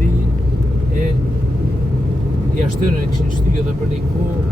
di e jashtënë e kishin shtyë edhe për një kohë.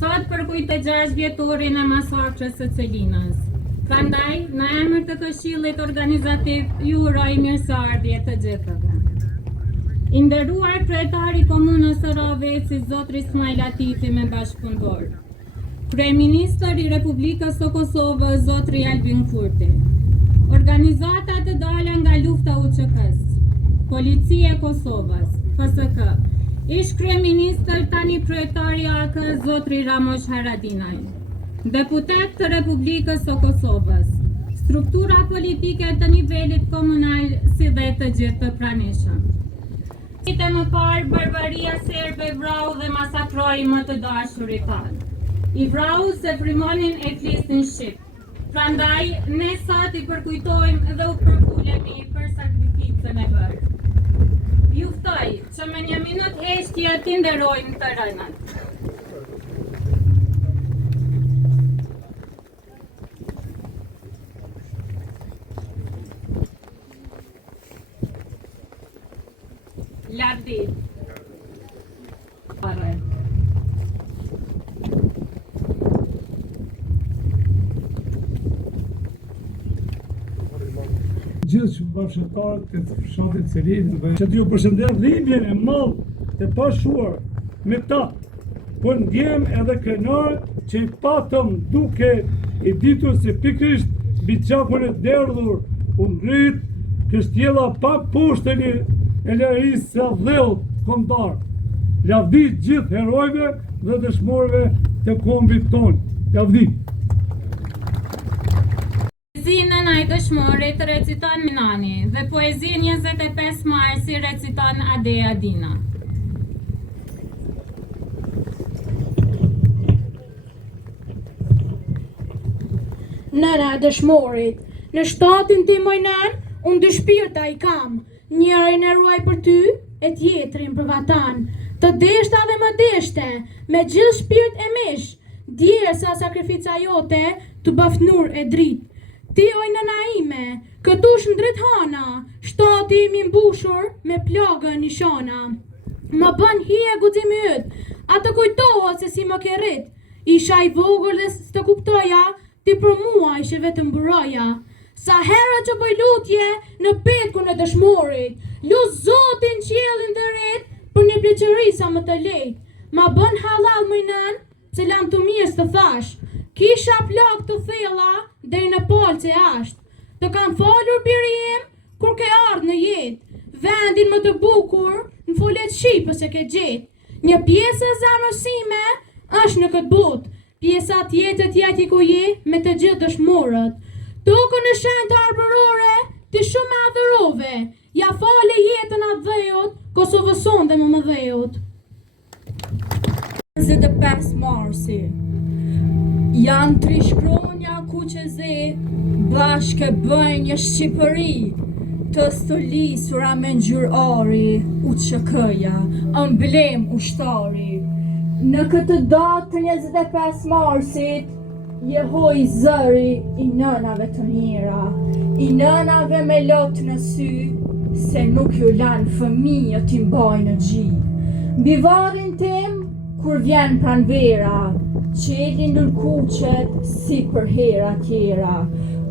Sot përkujt e 6 vjetorin e masakrës së Celinës. Prandaj, në emër të Këshillit Organizativ, ju uroj mirëseardhje të gjithëve. I nderuar kryetari Komunës së Rovecit, zotri Ismail Atifi me bashkëpunëtor. Kryeministri i Republikës së Kosovës, zotri Albin Kurti. Organizata të dalë nga lufta UÇK-s, Policia e Kosovës, FSK. Ish kryeministër tani kryetari AK, zotri Ramosh Haradinaj. Deputet të Republikës së Kosovës. Struktura politike të nivelit komunal si dhe të gjithë të pranishëm. Vite më parë, barbaria serbe vrau dhe masakroi më të dashurit tanë. I vrau se frimonin e flisnin shqip. Prandaj, ne sot i përkujtojmë dhe u përkulemi për sakrificën e bërë. Ju ftoj që me 1 minutë heshtje t'i nderojmë të rënat. Lavdi. Pare. Gjithë bashkëtarët e fshatit Celinës, që t'ju përshëndet dhimbjen e madh të pashuar me ta, po ndjem edhe krenar që i patëm duke i ditur se pikrisht mbi qafën e derdhur u ngrit kështjella pa poshtën e Larisë së Dhellët kombëtar. Lavdi gjithë herojve dhe dëshmorëve të kombit tonë. Lavdi. Poezinë në dëshmorit reciton Minani dhe poezinë 25 marsi reciton Adeja Dina. Nëna dëshmorit, në shtatin ti mojnan, unë 2 shpirta i kam, njërin e ruaj për ty, e tjetrin për vatan, të deshta dhe më deshte, me gjithë shpirt e mish, djerë sa sakrifica jote, të bafnur e drit. Ti oj nëna ime, këtu shndrit hana, shtati imi mbushur me plagën një shana. Më bën hije guximi yt, atë kujtohet se si më ke rrit, isha i vogël dhe s'të kuptoja, ti për mua ishe vetëm buroja. Sa herë që bëj lutje në petkun e dëshmorit, lut Zotin qiellin të ret për një pleqëri sa më të lehtë. Ma bën halal më nën, se lam të mirë të thash. Kisha plak të thella deri në polce ashtë. Të kam falur biri im kur ke ardhur në jetë. Vendin më të bukur në folet shqipës e ke gjetë. Një pjesë e zamërsime është në këtë botë. Pjesa tjetër t'jati ku je me të gjithë dëshmorët. Tokën e shenjtë arbërore ti shumë adhurove. Ja fale jetën atë dhejot, Kosovës sonde më dhejot. 25 marsi janë 3 shkronja ku që zi bashke bëjnë një Shqipëri të stolisura me ngjyrari, UÇK-ja, emblem ushtari. Në këtë datë të 25 marsit, jehoj zëri i nënave të mira, i nënave me lot në sy, se nuk ju lanë fëmijët t'i mbajnë në gji. Mbi varrin tim, kur vjen pranvera, qelin lulkuqet si për hera tjera,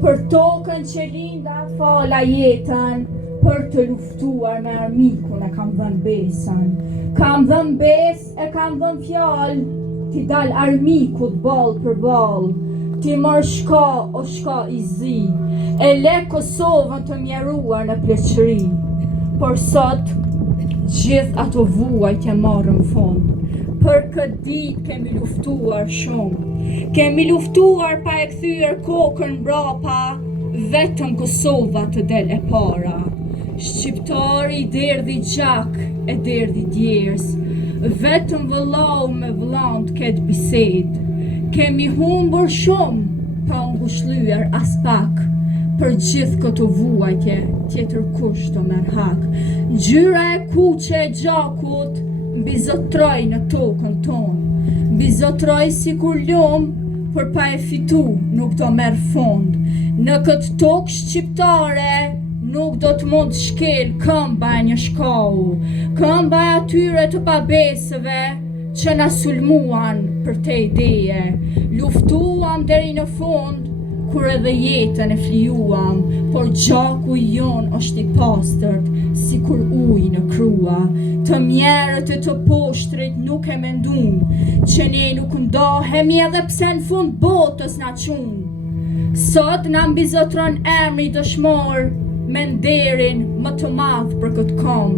për tokën që linda fala jetën, për të luftuar me armikun e kam dhënë besën. Kam dhënë besë e kam dhënë fjalë, ti dal armikut ball për ball, ti mor shka o shka i zi, e le Kosovën të mjeruar në pleqëri. Por sot, gjithë ato vuajtje marrën fund. Për këtë ditë kemi luftuar shumë. Kemi luftuar pa e kthyer kokën mbrapa, vetëm Kosova të del e para. Shqiptari derdhi gjak e derdhi djers, vetëm vëllau me vëllaun të ketë bisedë. Kemi humbur shumë, pa u ngushlyer as pak. Për gjithë këto vuajtje, tjetër kush të merr hak. Ngjyra e kuqe e gjakut mbi zotroj në tokën tonë, mbi zotroj si kur lum, për pa e fitu nuk do merr fund. Në këtë tokë shqiptare nuk do të mund shkel këmba e një shkau, këmba e atyre të pabesëve që na sulmuan për te ideje. Luftuam deri në fund, kur edhe jetën e flijuam, por gjaku jon është i pastërt, si kur ujë në krua. Të mjerët e të poshtrit nuk e mendum, që ne nuk ndahemi edhe pse në fund botës na qum. Sot na mbizotron emri dëshmor, me nderin më të madh për këtë kom.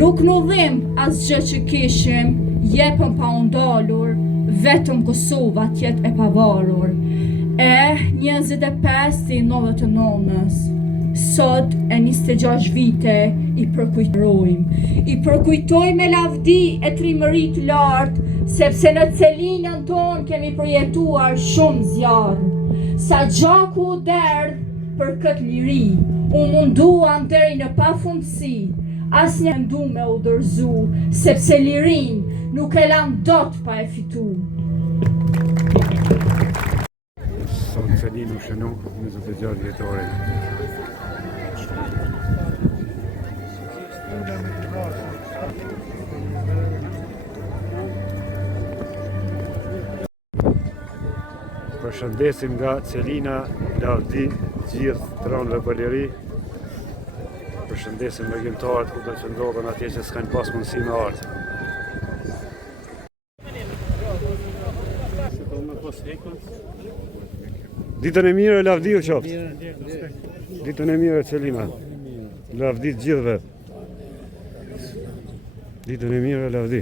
Nuk nudhim asgjë që kishim, jepëm pa undalur, vetëm Kosova tjetë e pavarur. 25 i 99-ës, sot e 26 vite i përkujtojmë. I përkujtojmë me lavdi e trimërit lartë, sepse në Celinën tonë kemi përjetuar shumë zjarë. Sa gjaku u derdh për këtë liri, u munduan deri në pafundësi, as një ndu me u dërzu, sepse lirin nuk e lam dot pa e fitu. Sot Celinë u shënu 26 vjetore. Përshëndesim nga Celina, lavdi gjithë tronëve për liri. Përshëndesim regjimtarët ku do që ndodhen atje që s'kanë pas mundësi me ardhë. Ditën e mirë e lavdi u qoftë. Ditën e mirë e Celina. Lavdi të gjithëve. Ditën e mirë e lavdi.